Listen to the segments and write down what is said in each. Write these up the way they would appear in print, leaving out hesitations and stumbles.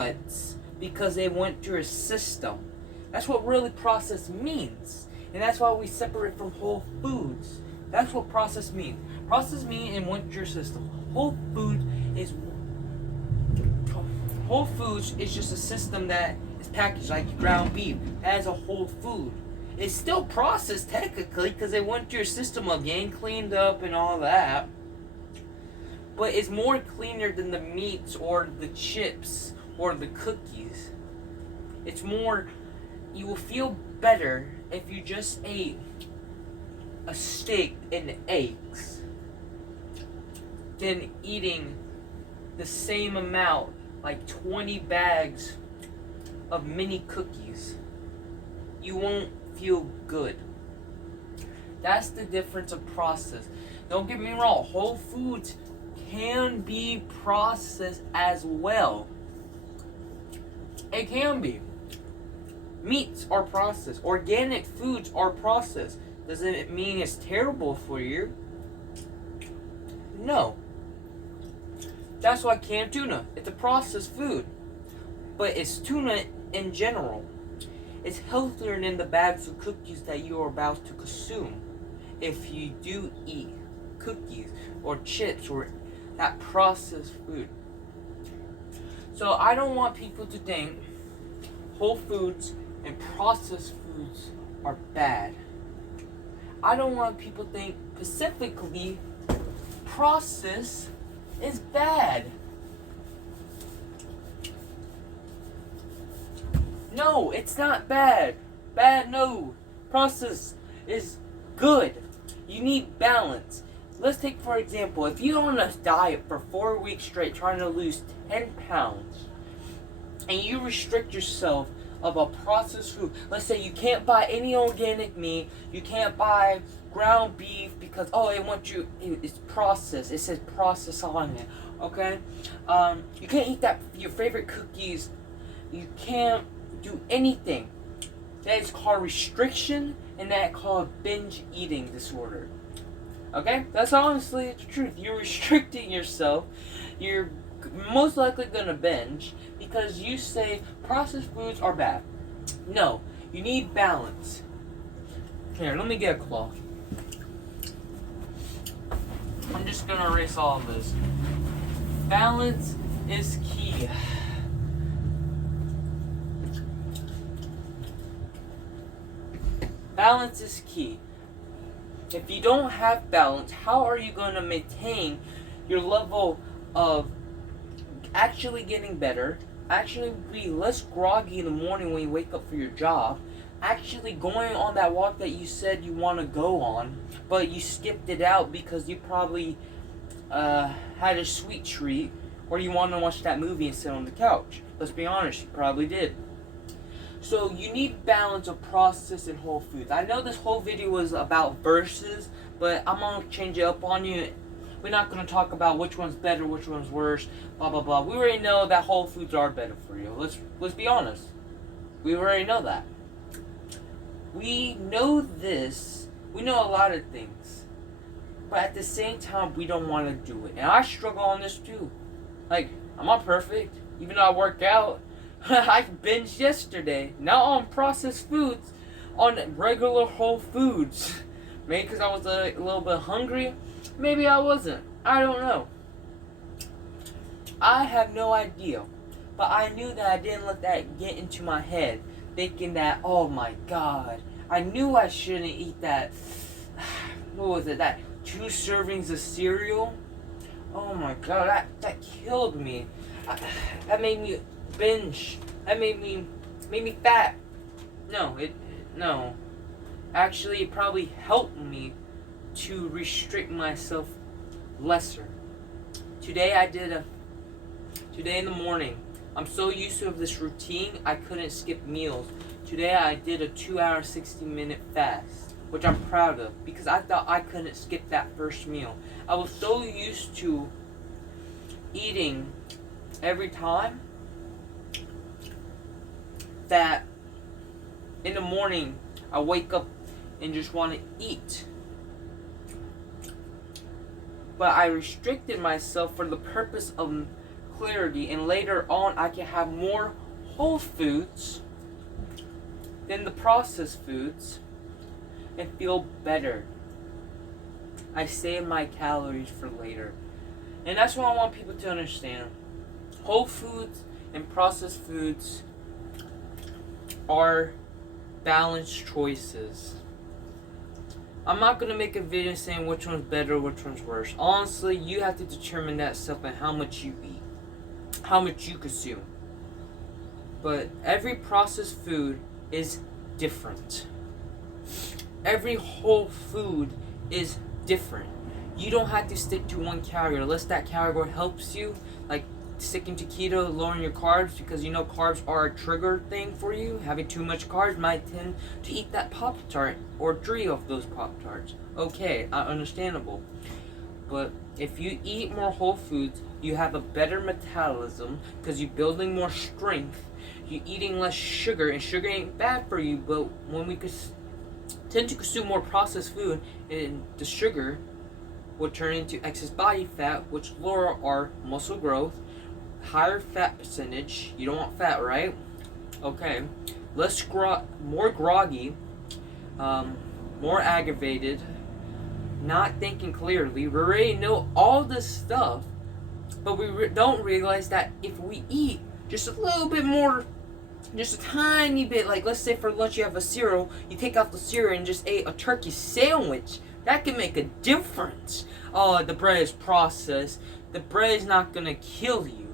habits because they went through a system. That's what really processed means. And that's why we separate from whole foods. That's what processed means. Processed means and went through a system. Whole foods is just a system that is packaged like ground beef as a whole food. It's still processed technically because it went through a system of getting cleaned up and all that. But it's more cleaner than the meats or the chips or the cookies. It's more, you will feel better if you just ate a steak and eggs than eating the same amount, like 20 bags of mini cookies. You won't feel good. That's the difference of process. Don't get me wrong, whole foods can be processed as well. It can be. Meats are processed. Organic foods are processed. Doesn't it mean it's terrible for you? No. That's why canned tuna. It's a processed food. But it's tuna in general. It's healthier than the bags of cookies that you are about to consume. If you do eat cookies or chips or that processed food. So I don't want people to think whole foods and processed foods are bad. I don't want people to think specifically processed is bad. No, it's not bad. Bad, no. Processed is good. You need balance. Let's take, for example, if you're on a diet for 4 weeks straight trying to lose 10 pounds and you restrict yourself of a processed food. Let's say you can't buy any organic meat, you can't buy ground beef because it's processed. It says processed on it. Okay? You can't eat your favorite cookies. You can't do anything. That is called restriction, and that is called binge eating disorder. Okay? That's honestly the truth. You're restricting yourself. You're most likely gonna binge because you say processed foods are bad. No, you need balance. Here, let me get a cloth. I'm just gonna erase all of this. Balance is key. Balance is key. If you don't have balance, how are you going to maintain your level of actually getting better, actually be less groggy in the morning when you wake up for your job, actually going on that walk that you said you want to go on, but you skipped it out because you probably had a sweet treat, or you want to watch that movie and sit on the couch? Let's be honest, you probably did. So you need balance of processed and whole foods. I know this whole video was about verses, but I'm going to change it up on you. We're not going to talk about which one's better, which one's worse, blah, blah, blah. We already know that whole foods are better for you. Let's be honest. We already know that. We know this. We know a lot of things. But at the same time, we don't want to do it. And I struggle on this too. Like, I'm not perfect. Even though I work out. I binged yesterday, not on processed foods, on regular whole foods. Maybe because I was a little bit hungry. Maybe I wasn't. I don't know. I have no idea. But I knew that I didn't let that get into my head. Thinking that, oh my God, I knew I shouldn't eat that. What was it? That 2 servings of cereal? Oh my God, that killed me. That made me binge. That made me fat. No. Actually, it probably helped me to restrict myself lesser. Today in the morning, I'm so used to this routine, I couldn't skip meals. Today I did a 2-hour, 60-minute fast, which I'm proud of, because I thought I couldn't skip that first meal. I was so used to eating every time that in the morning I wake up and just want to eat. But I restricted myself for the purpose of clarity, and later on I can have more whole foods than the processed foods and feel better. I save my calories for later. And that's what I want people to understand. Whole foods and processed foods are balanced choices. I'm not going to make a video saying which one's better, which one's worse. Honestly, you have to determine that stuff by how much you eat, how much you consume. But every processed food is different. Every whole food is different. You don't have to stick to one category unless that category helps you, like sticking to keto, lowering your carbs, because you know carbs are a trigger thing for you. Having too much carbs might tend to eat that Pop-Tart or 3 of those Pop-Tarts. Okay, understandable. But if you eat more whole foods, you have a better metabolism because you're building more strength. You're eating less sugar, and sugar ain't bad for you, but when we tend to consume more processed food, and the sugar will turn into excess body fat, which lower our muscle growth, higher fat percentage. You don't want fat, right? Okay. More groggy, more aggravated, not thinking clearly. We already know all this stuff, but we don't realize that if we eat just a little bit more, just a tiny bit, like let's say for lunch you have a cereal, you take out the cereal and just ate a turkey sandwich, that can make a difference. Oh, the bread is processed. The bread is not gonna kill you.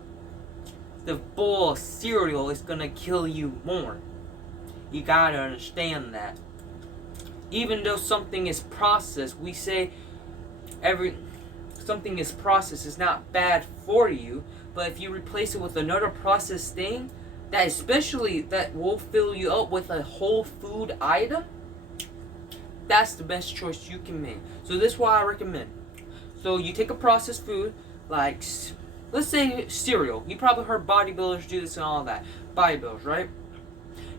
The bowl of cereal is gonna kill you more. You gotta understand that. Even though something is processed, we say something is processed is not bad for you, but if you replace it with another processed thing, that will fill you up with a whole food item, that's the best choice you can make. So this is what I recommend. So you take a processed food, like let's say cereal. You probably heard bodybuilders do this and all that. Bodybuilders, right?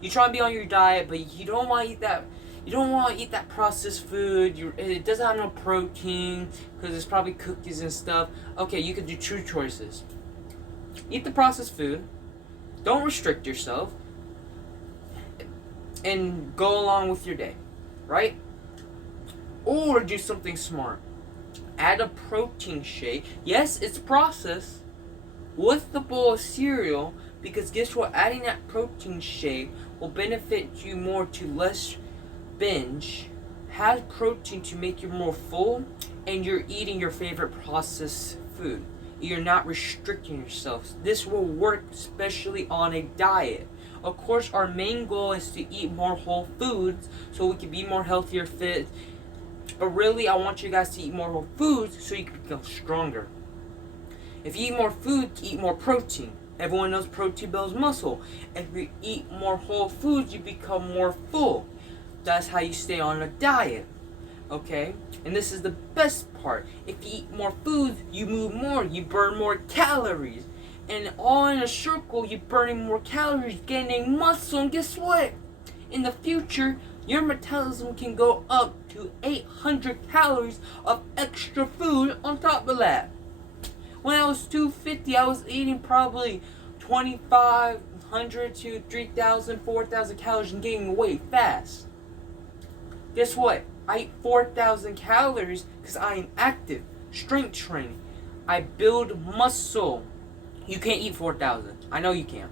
You try and be on your diet, but you don't want to eat that. You don't want to eat that processed food. It doesn't have no protein because it's probably cookies and stuff. Okay, you can do two choices. Eat the processed food. Don't restrict yourself. And go along with your day, right? Or do something smart. Add a protein shake. Yes, it's processed with the bowl of cereal, because guess what? Adding that protein shake will benefit you more to less binge, has protein to make you more full, and you're eating your favorite processed food. You're not restricting yourself. This will work especially on a diet. Of course, our main goal is to eat more whole foods so we can be more healthier, fit. But really, I want you guys to eat more whole foods so you can become stronger. If you eat more food, eat more protein. Everyone knows protein builds muscle. If you eat more whole foods, you become more full. That's how you stay on a diet. Okay? And this is the best part. If you eat more foods, you move more. You burn more calories. And all in a circle, you're burning more calories, gaining muscle. And guess what? In the future, your metabolism can go up to 800 calories of extra food on top of that. When I was 250, I was eating probably 2,500 to 3,000, 4,000 calories and gaining weight fast. Guess what? I eat 4,000 calories because I am active, strength training. I build muscle. You can't eat 4,000. I know you can't.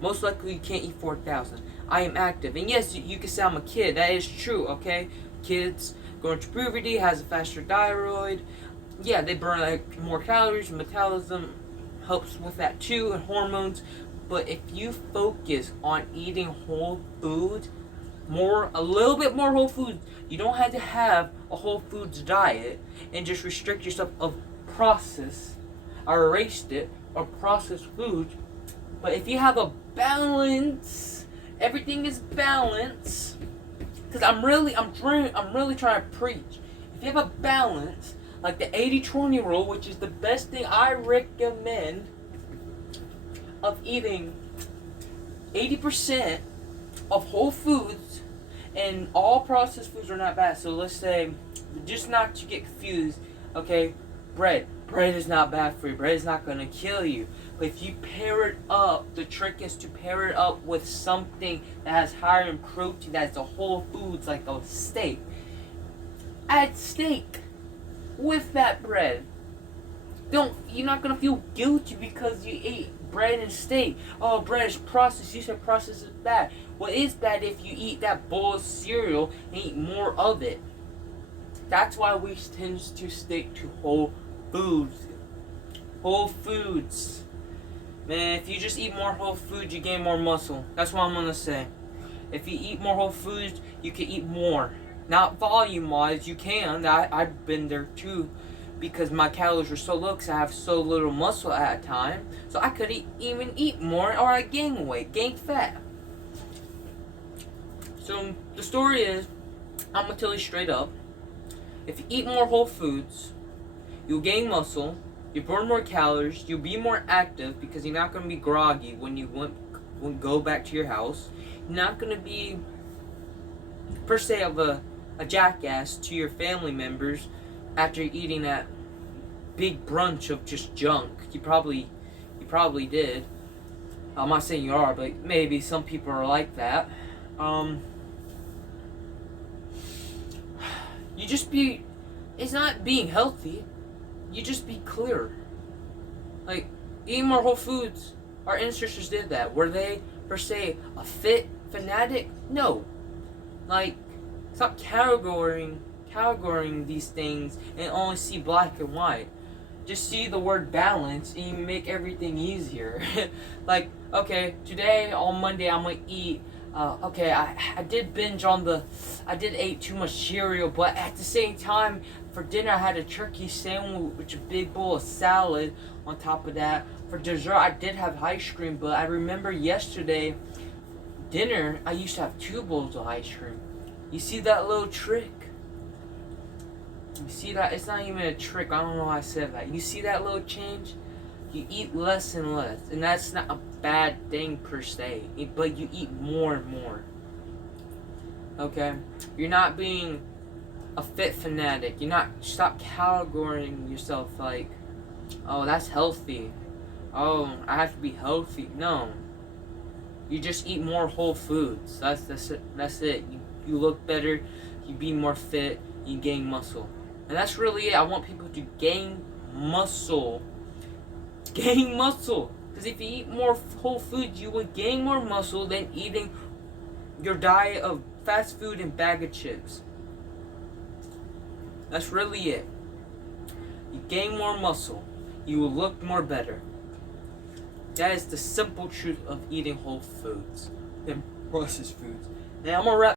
Most likely you can't eat 4,000. I am active. And yes, you can say I'm a kid. That is true, okay? Kids going through puberty, has a faster thyroid. Yeah, they burn like more calories. Metabolism helps with that too, and hormones. But if you focus on eating whole food, a little bit more whole foods, you don't have to have a whole foods diet and just restrict yourself of processed or erased it or processed food. But if you have a balance, everything is balance. Because I'm really trying to preach. If you have a balance, like the 80-20 rule, which is the best thing I recommend, of eating 80% of whole foods, and all processed foods are not bad. So let's say, just not to get confused, okay, bread. bread is not bad for you. Bread is not going to kill you. But if you pair it up, the trick is to pair it up with something that has higher in protein, that's a whole foods, like a steak. Add steak with that bread. You're not gonna feel guilty because you ate bread and steak. Oh, bread is processed. You said processed is bad. Well, it's bad if you eat that bowl of cereal and eat more of it. That's why we tend to stick to whole foods. Whole foods. Man, if you just eat more whole foods, you gain more muscle. That's what I'm gonna say. If you eat more whole foods, you can eat more. Not volume-wise, you can. I've been there too, because my calories are so low because I have so little muscle at a time. So I could even eat more, or I gain weight, gain fat. So the story is, I'm gonna tell you straight up. If you eat more whole foods, you'll gain muscle, you burn more calories, you'll be more active because you're not gonna be groggy when you go back to your house. You're not gonna be per se of a jackass to your family members after eating that big brunch of just junk. You probably did. I'm not saying you are, but maybe some people are like that. You just be, it's not being healthy, you just be clear. Like, eating more whole foods, our ancestors did that. Were they, per se, a fit fanatic? No. Like, stop categorizing these things and only see black and white. Just see the word balance and you make everything easier. Like, okay, today on Monday I'm gonna eat. Okay, I did binge on I did eat too much cereal, but at the same time, for dinner I had a turkey sandwich with a big bowl of salad on top of that. For dessert I did have ice cream, but I remember yesterday, dinner, I used to have 2 bowls of ice cream. You see that little trick? You see that? It's not even a trick. I don't know why I said that. You see that little change? You eat less and less. And that's not a bad thing per se. But you eat more and more. Okay? You're not being a fit fanatic. Stop categorizing yourself like, oh, that's healthy. Oh, I have to be healthy. No. You just eat more whole foods. That's it. You look better. You be more fit. You gain muscle. And that's really it. I want people to gain muscle. Gain muscle. Because if you eat more whole foods, you will gain more muscle than eating your diet of fast food and bag of chips. That's really it. You gain more muscle. You will look more better. That is the simple truth of eating whole foods and processed foods. Now I'm gonna wrap